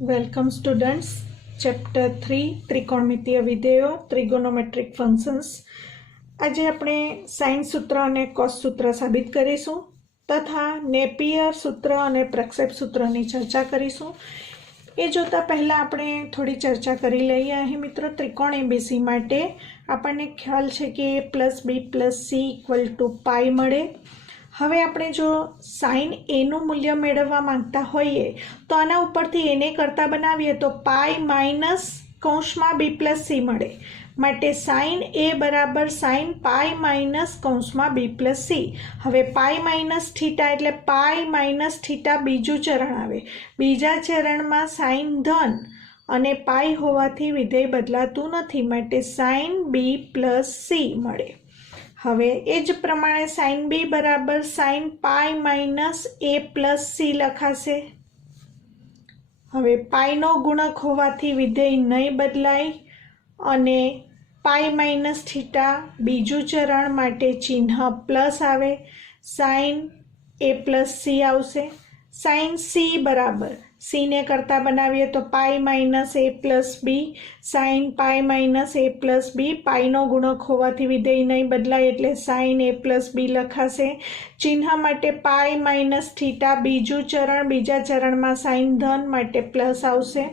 Welcome students. Chapter 3 ત્રિકોણમિતીય વિધેયો trigonometric functions. આજે આપણે સાઇન સૂત્ર અને કોસ સૂત્ર સાબિત કરીશું તથા નેપિયર સૂત્ર અને પ્રક્ષેપ સૂત્રની ચર્ચા કરીશું. એ જોતાં પહેલાં આપણે થોડી ચર્ચા કરી લઈએ. અહીં મિત્રો ત્રિકોણ એબીસી માટે આપણને ખ્યાલ છે કે a plus B plus C equal to pi મળે. હવે આપણે જો સાઇન એનું મૂલ્ય મેળવવા માંગતા હોઈએ તો આના ઉપરથી એને કરતાં બનાવીએ તો પાઈ માઇનસ કૌંસમાં બી પ્લસ સી મળે. માટે સાઇન એ બરાબર સાઇન પાઈ માઇનસ કૌંસમાં બી પ્લસ સી. હવે પાઈ માઇનસ થીટા એટલે પાઈ માઇનસ થીટા બીજું ચરણ આવે. બીજા ચરણમાં સાઇન ધન અને પાઈ હોવાથી વિધેય બદલાતું નથી, માટે સાઇન બી પ્લસ સી મળે. હવે એ જ પ્રમાણે સાઇન બી બરાબર સાઇન પાઈ માઇનસ એ પ્લસ સી લખાશે. હવે પાઈનો ગુણક હોવાથી વિધેય નહીં બદલાય અને પાઈ માઇનસ થીટા બીજું ચરણ માટે ચિહ્ન પ્લસ આવે, સાઇન એ પ્લસ સી આવશે. સાઇન સી બરાબર સીને કરતાં બનાવીએ તો પાઈ માઇનસ એ પ્લસ બી, સાઇન પાઈ માઇનસ એ પ્લસ બી. પાઈનો ગુણક હોવાથી વિધેય નહીં બદલાય એટલે સાઇન એ પ્લસ બી લખાશે. ચિહ્ન માટે પાઈ માઇનસ થીટા બીજું ચરણ, બીજા ચરણમાં સાઇન ધન માટે પ્લસ આવશે.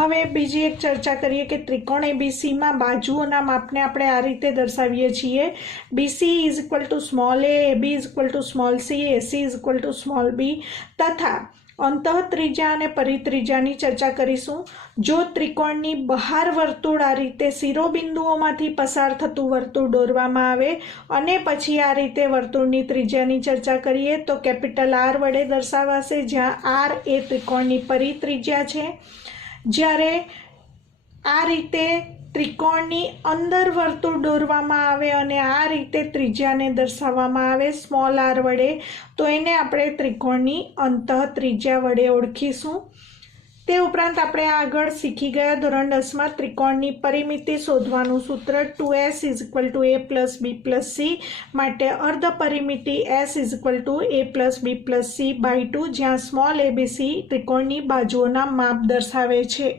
હવે બીજી એક ચર્ચા કરીએ કે ત્રિકોણ એબીસીમાં બાજુઓના માપને આપણે આ રીતે દર્શાવીએ છીએ. BC is equal to small A, AB is equal to small C, AC is equal to small B તથા અંતઃ ત્રિજ્યા અને પરિત્રિજ્યાની ચર્ચા કરીશું. જો ત્રિકોણની બહાર વર્તુળ આ રીતે શિરોબિંદુઓમાંથી પસાર થતું વર્તુળ દોરવામાં આવે અને પછી આ રીતે વર્તુળની ત્રિજ્યાની ચર્ચા કરીએ તો કેપિટલ આર વડે દર્શાવાશે, જ્યાં આર એ ત્રિકોણની પરિત્રિજ્યા છે. જ્યારે આ રીતે ત્રિકોણની અંદર વર્તુળ દોરવામાં આવે અને આ રીતે ત્રિજ્યાને દર્શાવવામાં આવે સ્મોલ આર વડે, તો એને આપણે ત્રિકોણની અંતઃ ત્રિજ્યા વડે ઓળખીશું. તે ઉપરાંત આપણે આગળ શીખી ગયા ધોરણ 10માં ત્રિકોણની પરિમિતિ શોધવાનું સૂત્ર 2s is equal to a plus B plus C. માટે અર્ધ પરિમિતિ s is equal to a plus B plus C by 2, જ્યાં સ્મોલ એબીસી ત્રિકોણની બાજુઓના માપ દર્શાવે છે.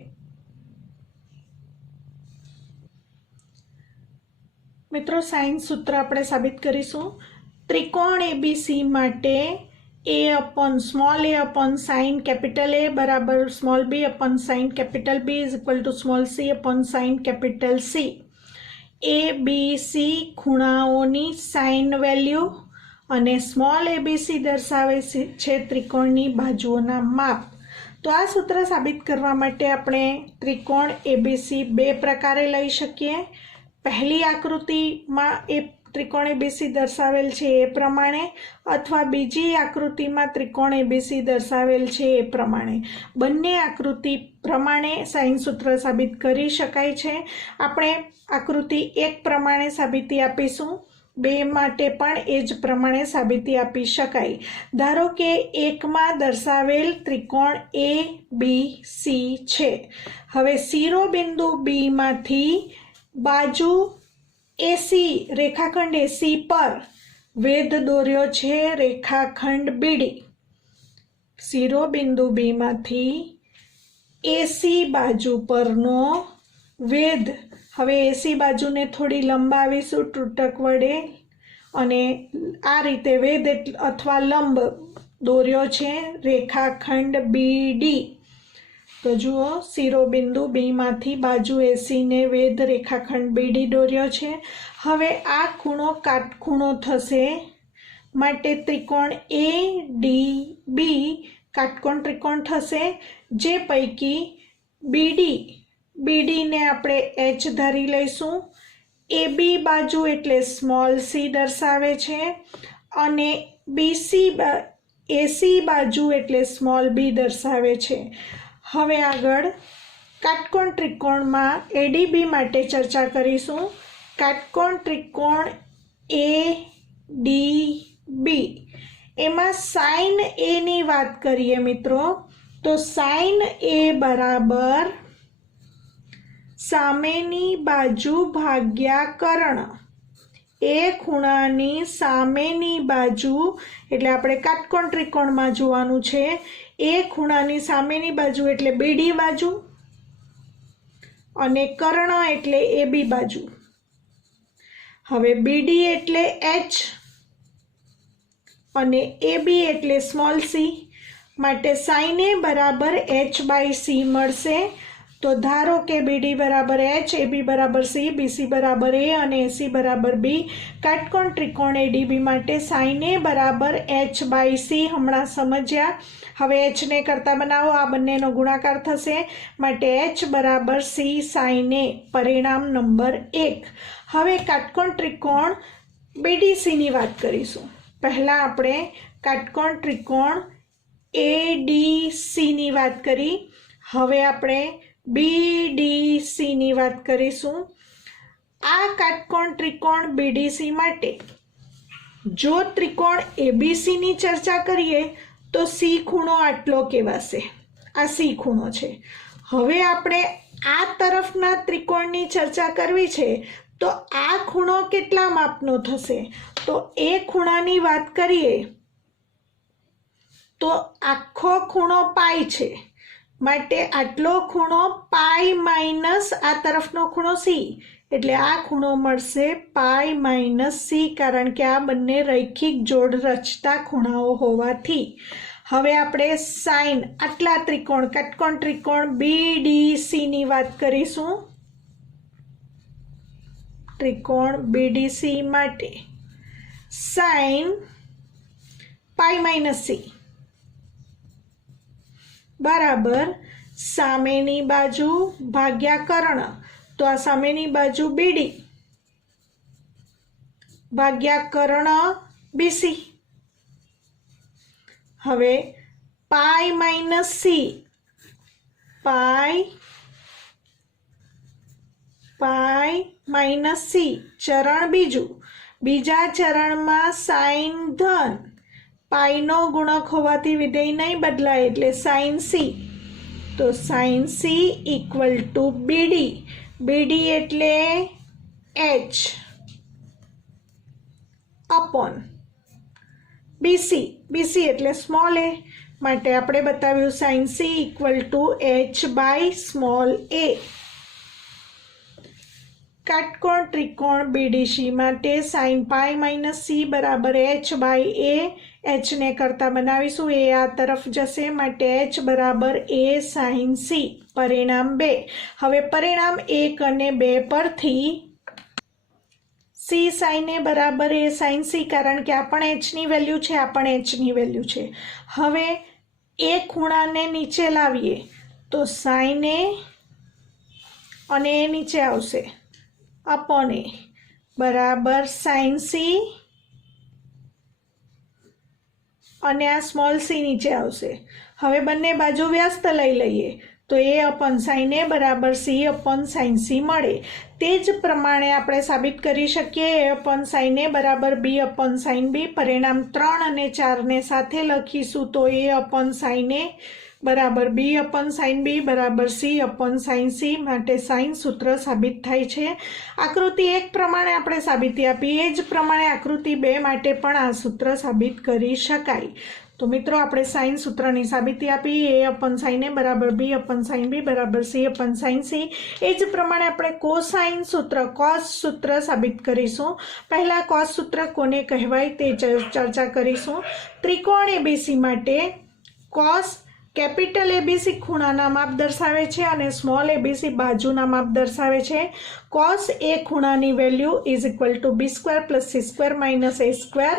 મિત્રો સાઇન સૂત્ર આપણે સાબિત કરીશું. ત્રિકોણ એબીસી માટે a upon small A upon sine capital A બરાબર small B upon sine capital B is equal to small C upon sine capital C. A B C ખૂણાઓની સાઇન વેલ્યુ અને સ્મોલ એબીસી દર્શાવે છે ત્રિકોણની બાજુઓના માપ. તો આ સૂત્ર સાબિત કરવા માટે આપણે ત્રિકોણ એબીસી બે પ્રકારે લઈ શકીએ. પહેલી આકૃતિમાં એ ત્રિકોણ એબીસી દર્શાવેલ છે એ પ્રમાણે અથવા બીજી આકૃતિમાં ત્રિકોણ એબીસી દર્શાવેલ છે એ પ્રમાણે. બંને આકૃતિ પ્રમાણે સાઇન સૂત્ર સાબિત કરી શકાય છે. આપણે આકૃતિ 1 પ્રમાણે સાબિતી આપીશું, 2 માટે પણ એ જ પ્રમાણે સાબિતી આપી શકાય. ધારો કે 1માં દર્શાવેલ ત્રિકોણ એ બી સી છે. હવે શિરોબિંદુ બીમાંથી બાજુ એસી રેખાખંડ એસી પર વેધ દોર્યો છે રેખાખંડ બીડી. શિરોબિંદુ બીમાંથી એસી બાજુ પરનો વેધ, હવે એસી બાજુને થોડી લંબાવીશું તૂટક વડે અને આ રીતે વેધ અથવા લંબ દોર્યો છે રેખાખંડ બીડી. તો જુઓ શિરોબિંદુ બીમાંથી બાજુ એસીને વેધ રેખાખંડ બીડી દોર્યો છે. હવે આ ખૂણો કાટખૂણો થશે, માટે ત્રિકોણ એ ડી બી કાટકોણ ત્રિકોણ થશે. જે પૈકી બીડીને આપણે એચ ધારી લઈશું. એ બી બાજુ એટલે સ્મોલ સી દર્શાવે છે અને એસી બાજુ એટલે સ્મોલ બી દર્શાવે છે. હવે આગળ કાટકોણ ત્રિકોણમાં એડીબી માટે ચર્ચા કરીશું. કાટકોણ ત્રિકોણ એ ડી બી એમાં સાઇન એની વાત કરીએ મિત્રો, તો સાઇન એ બરાબર સામેની બાજુ ભાગ્યા કર્ણ એ ખૂણાની સામેની બાજુ એટલે આપણે કાટકોણ ત્રિકોણમાં જોવાનું છે એ ખૂણાની સામેની બાજુ એટલે બીડી બાજુ અને કર્ણ એટલે એબી બાજુ. હવે બીડી એટલે એચ અને એબી એટલે સ્મોલ સી માટે સાઇન એ બરાબર એચ બાય સી મળશે. તો ધારો કે બીડી બરાબર એચ, એબી બરાબર સી, બીસી બરાબર એ અને એસી બરાબર બી. કાટકોણ ત્રિકોણ એડીબી માટે સાઇન એ બરાબર એચ બાય સી હમણાં સમજ્યા. હવે એચને કરતા બનાવો, આ બંનેનો ગુણાકાર થશે માટે એચ બરાબર સી સાઇન એ. પરિણામ નંબર 1. હવે કાટકોણ ત્રિકોણ બીડીસીની વાત કરીશું. પહેલાં આપણે કાટકોણ ત્રિકોણ એડીસીની વાત કરી, હવે આપણે બીડીસીની વાત કરીશું. આ કાટકોણ ત્રિકોણ બીડીસી માટે જો ત્રિકોણ એબીસીની ચર્ચા કરીએ તો સી ખૂણો આટલો કહેવાશે. આ સી ખૂણો છે. હવે આપણે આ તરફના ત્રિકોણની ચર્ચા કરવી છે તો આ ખૂણો કેટલા માપનો થશે? તો એ ખૂણાની વાત કરીએ તો આખો ખૂણો પાઈ છે માટે આટલો ખૂણો પાઈ માઇનસ આ તરફનો ખૂણો સી એટલે આ ખૂણો મળશે પાઈ માઇનસ સી, કારણ કે આ બંને રૈખિક જોડ રચતા ખૂણાઓ હોવાથી. હવે આપણે સાઇન આટલા ત્રિકોણ કાટકોણ ત્રિકોણ બીડીસીની વાત કરીશું. ત્રિકોણ બીડીસી માટે સાઇન પાઈ માઇનસ સી બરાબર સામેની બાજુ ભાગ્યા કર્ણ. તો આ સામેની બાજુ બીડી ભાગ્યા કર્ણ બીસી. હવે પાઈ માઇનસ સી, પાઈ માઇનસ સી ચરણ બીજું. બીજા ચરણમાં સાઇન ધન, પાઈનો ગુણક હોવાથી વિધેય નહીં બદલાય એટલે સાઇન સી. તો sine C equal to B D. B D એટલે એચ અપોન બીસી. બીસી એટલે સ્મોલ એ માટે આપણે બતાવ્યું sine C equal to H by small A. કાટકોણ ત્રિકોણ બીડીસી માટે સાઇન પાઈ માઇનસ સી બરાબર એચ બાય એ. એચને કરતા બનાવીશું, એ આ તરફ જશે માટે એચ બરાબર એ સાઇન સી. પરિણામ 2. હવે પરિણામ 1 અને 2 પરથી સી સાઇન એ બરાબર એ સાઇન સી, કારણ કે આ પણ એચની વેલ્યુ છે, આ પણ એચની વેલ્યુ છે. હવે એ ખૂણાને નીચે લાવીએ તો સાઇન એ અને એ નીચે આવશે અપોન એ બરાબર સાઇન સી અને આ સ્મોલ સી નીચે આવશે. હવે બંને બાજુ વ્યસ્ત લઈ લઈએ તો એ અપોન સાઇન એ બરાબર સી અપોન સાઇન સી મળે. તે જ પ્રમાણે આપણે સાબિત કરી શકીએ એ અપોન સાઇન એ બરાબર બી અપોન સાઇન બી. પરિણામ 3 અને 4ને સાથે લખીશું તો એ અપોન સાઇન એ બરાબર બી અપોન સાઇન બી બરાબર સી અપોન સાઇન સી. માટે સાઇન સૂત્ર સાબિત થાય છે. આકૃતિ 1 પ્રમાણે આપણે સાબિતી આપી, એ જ પ્રમાણે આકૃતિ 2 માટે પણ આ સૂત્ર સાબિત કરી શકાય. તો મિત્રો આપણે સાઇન સૂત્રની સાબિતી આપી, એ અપોન સાઇન એ બરાબર બી અપોન સાઇન બી બરાબર સી અપોન સાઇન સી. એ જ પ્રમાણે આપણે કોસાઇન સૂત્ર કોસ સૂત્ર સાબિત કરીશું. પહેલાં કોસ સૂત્ર કોને કહેવાય તે ચર્ચા કરીશું. ત્રિકોણ એબીસી માટે કોસ કેપિટલ એબીસી ખૂણાના માપ દર્શાવે છે અને સ્મોલ એબીસી બાજુના માપ દર્શાવે છે. કોસ એ ખૂણાની value is equal to B square plus C square minus A square.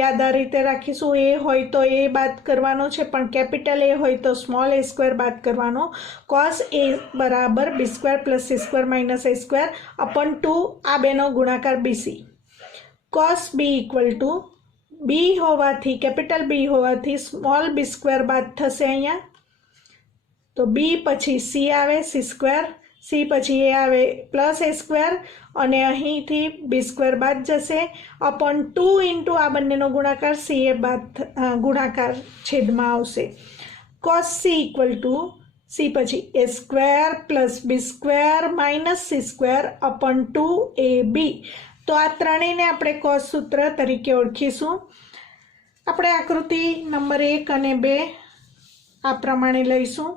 યાદ આ રીતે રાખીશું. એ હોય તો એ બાદ કરવાનો છે, પણ કેપિટલ એ હોય તો સ્મોલ એ સ્ક્વેર બાદ કરવાનો. કોસ એ બરાબર B square plus C square minus A square upon 2 આ બેનો ગુણાકાર B C. Cos B equal to B હોવાથી કેપિટલ બી હોવાથી સ્મોલ બી સ્ક્વેર બાદ થશે અહીંયા. તો બી પછી સી આવે સી સ્ક્વેર, સી પછી એ આવે પ્લસ એ સ્ક્વેર અને અહીંથી બી સ્ક્વેર બાદ જશે અપોન 2 ઇન્ટુ આ બંનેનો ગુણાકાર સી એ બાદ ગુણાકાર છેદમાં આવશે. Cos C equal to C પછી A square plus B square minus C square upon 2 A B. तो आ त्रणेयने આપણે cos सूत्र तरीके ओळखीશું। આપણે आकृति नंबर 1 અને 2 आ प्रमाणे लईશું।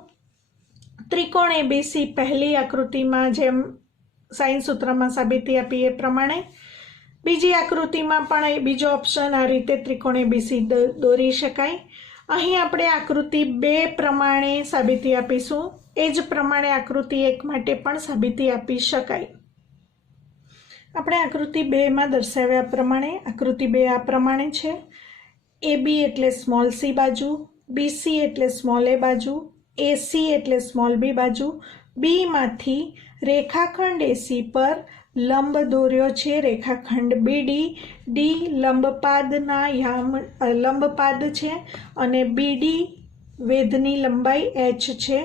त्रिकोण एबीसी पहली आकृतिमां जेम साइन सूत्रमां साबिती आपी ए प्रमाणे बीजी आकृतिमां पण बीजो ऑप्शन आ रीते त्रिकोण एबीसी दोरी शकाय। અહીં આપણે આકૃતિ 2 પ્રમાણે સાબિતી આપીશું। એ જ પ્રમાણે આકૃતિ 1 માટે પણ સાબિતી આપી શકાય। આપણે આકૃતિ 2 માં દર્શાવ્યા પ્રમાણે આકૃતિ 2 આ પ્રમાણે છે। AB એટલે સ્મોલ c બાજુ, BC એટલે સ્મોલ a બાજુ, AC એટલે સ્મોલ b બાજુ। B માંથી રેખાખંડ AC પર लंब दोर्यो छे रेखाखंड BD, D लंबपादना लंबपाद छे अने BD वेधनी लंबाई h छे।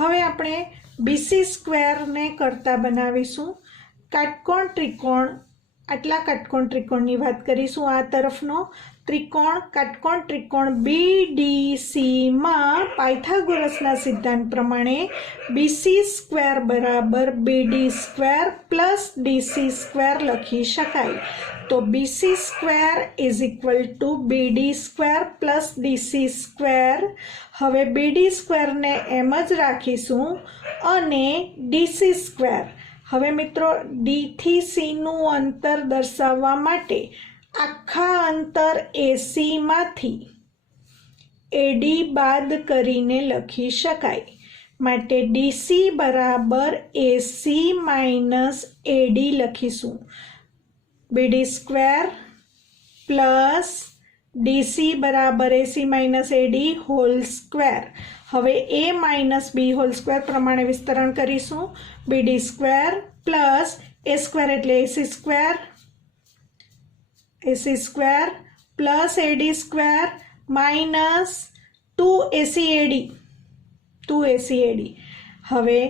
हवे आपणे BC स्क्वेर ने करता बनावीशुं। काटकोण त्रिकोण आटला काटकोण त्रिकोणनी वात करीशुं। आ तरफनो त्रिकोण काटकोण त्रिकोण BDC मां पायथागोरसना सिद्धांत प्रमाणे BC स्क्वेर बराबर BD square plus DC square लखी शकाय। तो BC square is equal to BD square plus DC square. हवे BD स्क्वेर ने एम ज राखीशुं अने DC स्क्वेर। हवे मित्रों D थी C नु अंतर दर्शाववा माटे आखा अंतर AC मांथी AD बाद करीने लखी शकाय। माटे DC बराबर AC माइनस AD लखीशुं। BD स्क्वेर प्लस DC बराबर AC minus AD whole square. हवे A minus B whole square प्रमाणे विस्तरण करीशुं। BD square plus A square एटले AC square, AC square plus AD square minus 2ACAD, 2ACAD। हवे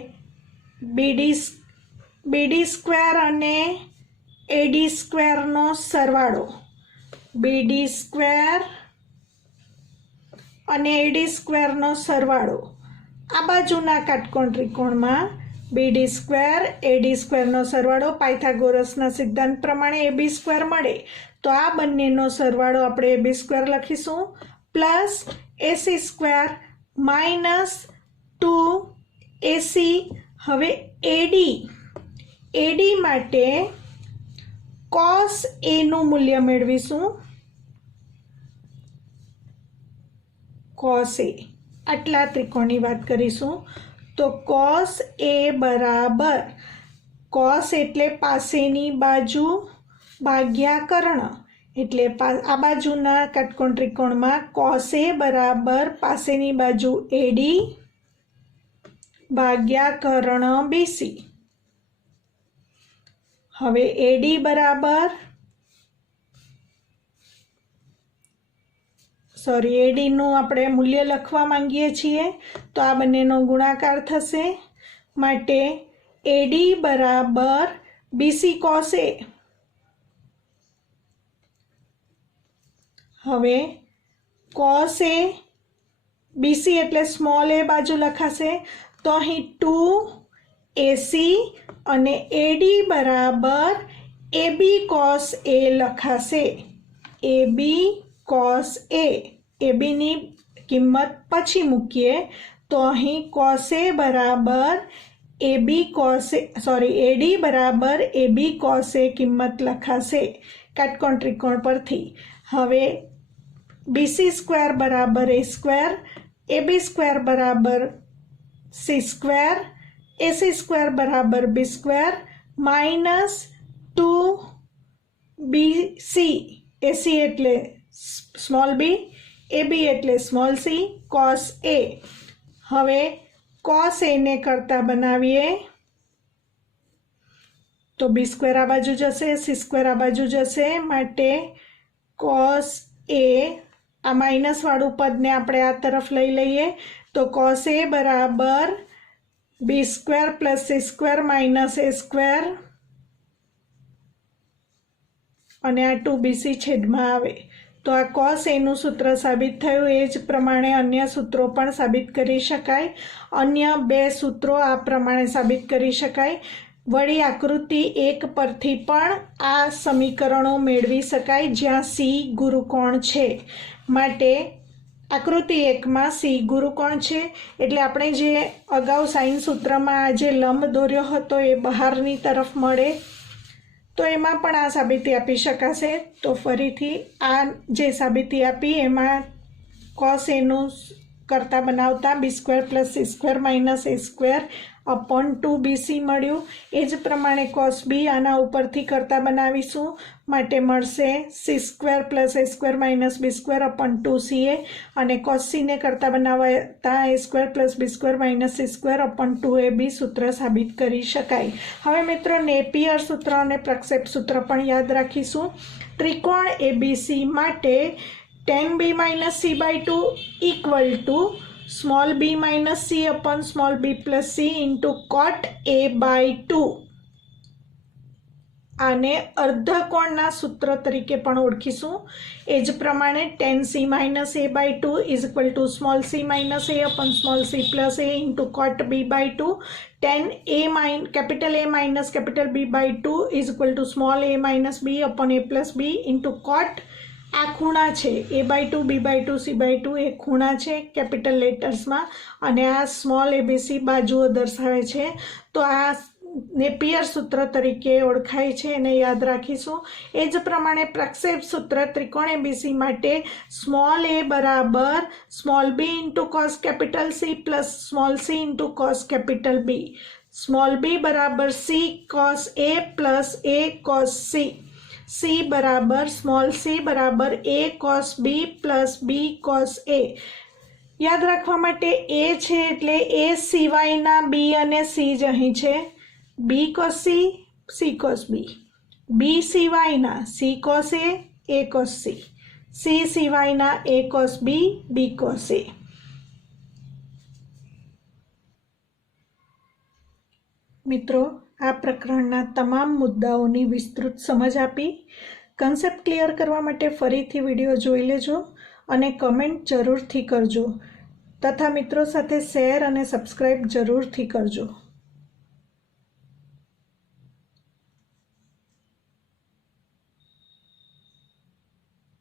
BD square अने AD square नो सरवाळो, BD स्क्वेर अने AD स्क्वेर नो सरवाळो आ बाजुना काटकोण त्रिकोणमां BD स्क्वेर AD स्क्वेर नो सरवाळो पायथागोरसना सिद्धांत प्रमाणे AB स्क्वेर मळे। तो आ बंनेनो सरवाळो आपणे AB स्क्वेर लखीशुं plus AC square minus 2AC। हवे AD माटे cos A નું મૂલ્ય મેળવીશું। cos A આટલા ત્રિકોણની વાત કરીશું। તો cos A બરાબર cos એટલે પાસેની બાજુ ભાગ્યા કर्ण, એટલે આ બાજુના કાટકોણ ત્રિકોણમાં cos A બરાબર પાસેની બાજુ AD ભાગ્યા કर्ण BC। હવે AD બરાબર AD નું આપણે મૂલ્ય લખવા માંગીએ છીએ તો આ બંનેનો ગુણાકાર થશે। માટે AD બરાબર BC cos A। હવે cos A BC એટલે સ્મોલ a બાજુ લખાશે તો અહીં 2AC અને AD બરાબર AB cos A લખાશે। AB cos A, AB ની કિંમત પછી મૂકીએ તો અહીં cos A બરાબર AD બરાબર AB cos A કિંમત લખાશે કાટકોણ ત્રિકોણ પરથી। હવે BC સ્ક્વેર બરાબર A સ્ક્વેર, AB સ્ક્વેર બરાબર C સ્ક્વેર, AC स्क्वेर बराबर B square minus 2BC, AC एटले स्मॉल b, AB एटले स्मॉल c, cos A। हवे cos A ने करता बनावीए तो B स्क्वेर आ बाजू जशे, C स्क्वेर आ बाजू जशे। माटे cos A आ माइनस वाळुं पद ने आपणे आ तरफ लई लईए तो cos A बराबर B square plus C square minus A square अने आ 2BC छेदमां आवे तो आ cos A નું સૂત્ર સાબિત થયું। એ જ પ્રમાણે અન્ય સૂત્રો પણ સાબિત કરી શકાય। અન્ય બે સૂત્રો આ પ્રમાણે સાબિત કરી શકાય। વળી આકૃતિ 1 પરથી પણ આ સમીકરણો મેળવી શકાય જ્યાં સી ગુરુકોણ છે. માટે આકૃતિ 1માં સી ગુરુકોણ છે એટલે આપણે જે અગાઉ સાઇન સૂત્રમાં જે લંબ દોર્યો હતો એ બહારની તરફ મળે, તો એમાં પણ આ સાબિતી આપી શકાશે. તો ફરીથી આ જે સાબિતી આપી એમાં cos એનું કરતાં બનાવતા b² + c² - a² upon 2bc મળ્યું. એ જ પ્રમાણે cos b આના ઉપરથી કરતાં બનાવીશું, માટે મળશે c² + a² - b² upon 2ca, અને cos c ને કરતાં બનાવતા a² + b² - c² upon 2ab સૂત્ર સાબિત કરી શકાય. હવે મિત્રો નેપિયર સૂત્ર અને પ્રક્ષેપ સૂત્ર પણ યાદ રાખીશું. ત્રિકોણ ABC માટે tan b - c/2 = small b minus c upon small b plus c into cot a/2. આને અર્ધકોણના સૂત્ર તરીકે પણ ઓળખીશું. એ જ પ્રમાણે tan c minus a/2 = small c minus a upon small c plus a into cot b/2. tan A minus B/2 = small a minus b upon a plus b into cot, આ ખૂણા છે a/2 b/2 c/2 એ ખૂણા છે capital લેટર્સમાં, અને આ small abc બાજુઓ દર્શાવે છે. તો આ નેપિયર સૂત્ર તરીકે ઓળખાય છે, એને યાદ રાખીશું. એ જ પ્રમાણે પ્રક્ષેપ સૂત્ર ત્રિકોણ ABC માટે સ્મોલ a બરાબર small b into cos capital C plus small c into cos capital B, small b બરાબર c cos a plus a cos c, c બરાબર સ્મોલ c બરાબર a cos b plus b cos a. યાદ રાખવા માટે a છે એટલે a સિવાયના b અને c જ અહીં છે. b cos c, c cos b. b સિવાયના c cos a cos c. c સિવાયના a cos b, b cos a. મિત્રો, આ પ્રકરણના તમામ મુદ્દાઓની વિસ્તૃત સમજ આપી. કન્સેપ્ટ ક્લિયર કરવા માટે ફરીથી વિડીયો જોઈ લેજો અને કમેન્ટ જરૂરથી કરજો, તથા મિત્રો સાથે શેર અને સબસ્ક્રાઈબ જરૂરથી કરજો.